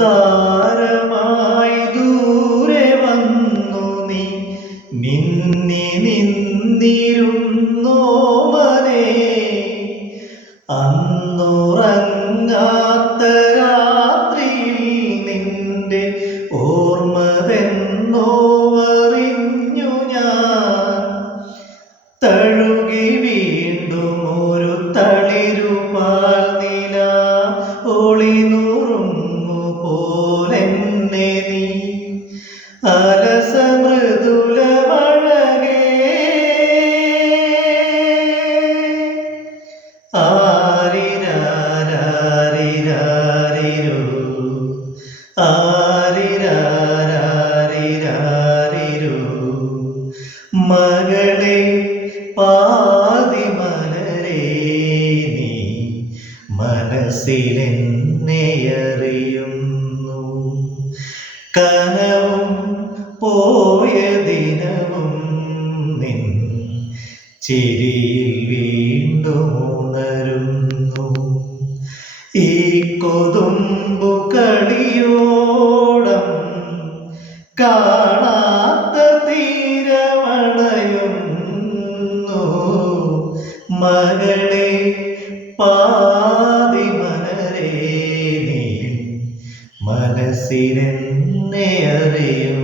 താരമായി ദൂരെ വന്നു നീ. നിന്നി നിന്നിരുന്നോ മനെ. അന്നുറങ്ങാത്ത രാത്രിയിൽ നിന്റെ ഓർമ്മതെന്നോ അറിഞ്ഞു ഞാൻ. തഴുകി വീണ്ടും അലസമൃദുല മഴകേ ആരിരാരിരാരിരോ. ആരിരാരിരാരിരോ മകളെ പാതിമലരേ നീ മനസ്സിലെന്നെ അറിയുന്നു. ചിരിയിൽ വീണ്ടും ഉണരുന്നു. ഈ കൊതുമ്പു കടിയോടം കാണാത്ത തീരമടയുന്നു മകളെ പാതി മനരെ നീ മനസ്സിലെന്നെ അറിയും